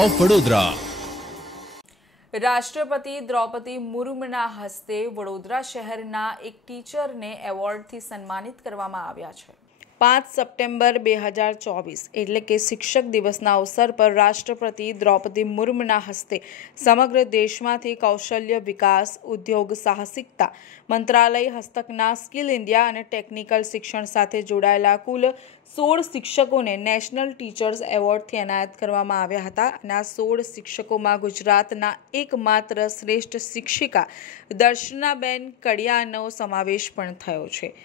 Of Vadodara. રાષ્ટ્રપતિ દ્રૌપદી મુર્મુના હસ્તે વડોદરા શહેરના એક ટીચરને એવોર્ડથી સન્માનિત કરવામાં આવ્યા છે। 5 સપ્ટેમ્બર 2024 એટલે કે શિક્ષક દિવસના અવસર પર રાષ્ટ્રપતિ દ્રૌપદી મુર્મુના હસ્તે સમગ્ર દેશમાંથી કૌશલ્ય વિકાસ, ઉદ્યોગ સાહસિકતા મંત્રાલય હસ્તકના સ્કિલ ઇન્ડિયા અને ટેકનિકલ શિક્ષણ સાથે જોડાયેલા કુલ 16 શિક્ષકોને નેશનલ ટીચર્સ એવોર્ડથી એનાયત કરવામાં આવ્યા હતા। અને આ 16 શિક્ષકોમાં ગુજરાતના એકમાત્ર શ્રેષ્ઠ શિક્ષિકા દર્શનાબેન કડિયાનો સમાવેશ પણ થયો છે।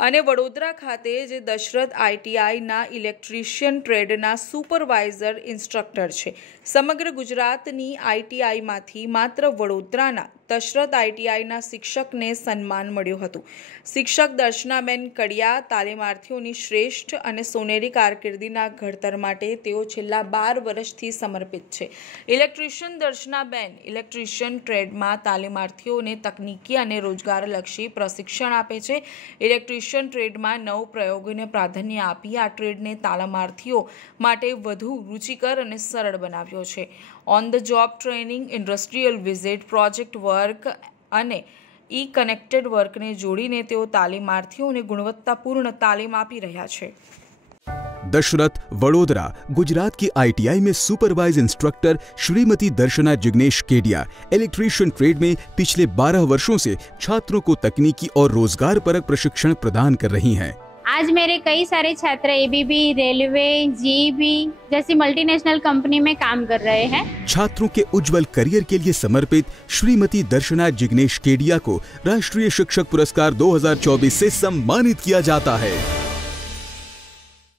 અને વડોદરા ખાતે જે દશરથ ITIના ઇલેક્ટ્રિશિયન ટ્રેડના સુપરવાઇઝર ઇન્સ્ટ્રક્ટર છે। સમગ્ર ગુજરાતની ITIમાંથી માત્ર વડોદરાના દશરથ ITIના શિક્ષકને સન્માન મળ્યું હતું। શિક્ષક દર્શનાબેન કડિયા તાલીમાર્થીઓની શ્રેષ્ઠ અને સોનેરી કારકિર્દીના ઘડતર માટે તેઓ છેલ્લા 12 વર્ષથી સમર્પિત છે। ઇલેક્ટ્રિશિયન દર્શનાબેન ઇલેક્ટ્રિશિયન ટ્રેડમાં તાલીમાર્થીઓને તકનીકી અને રોજગારલક્ષી પ્રશિક્ષણ આપે છે। ઇલેક્ટ્રિશિયન ટ્રેડમાં નવ પ્રયોગોને પ્રાધાન્ય આપી આ ટ્રેડને તાલીમાર્થીઓ માટે વધુ રુચિકર અને સરળ બનાવ્યો છે। On the job training, industrial visit, project work અને કનેક્ટેડ વર્કને જોડીને તેઓ તાલીમાર્થીઓને ગુણવત્તાપૂર્ણ તાલીમ આપી રહ્યા છે। दशरथ वडोदरा गुजरात की ITI में सुपरवाइज इंस्ट्रक्टर श्रीमती दर्शना जिग्नेश केडिया इलेक्ट्रिशियन ट्रेड में पिछले 12 वर्षों से छात्रों को तकनीकी और रोजगार परक प्रशिक्षण प्रदान कर रही हैं। आज मेरे कई सारे छात्र ABB, रेलवे, GEB जैसी मल्टीनेशनल कंपनी में काम कर रहे हैं। छात्रों के उज्जवल करियर के लिए समर्पित श्रीमती दर्शना जिग्नेश केडिया को राष्ट्रीय शिक्षक पुरस्कार 2024 से सम्मानित किया जाता है।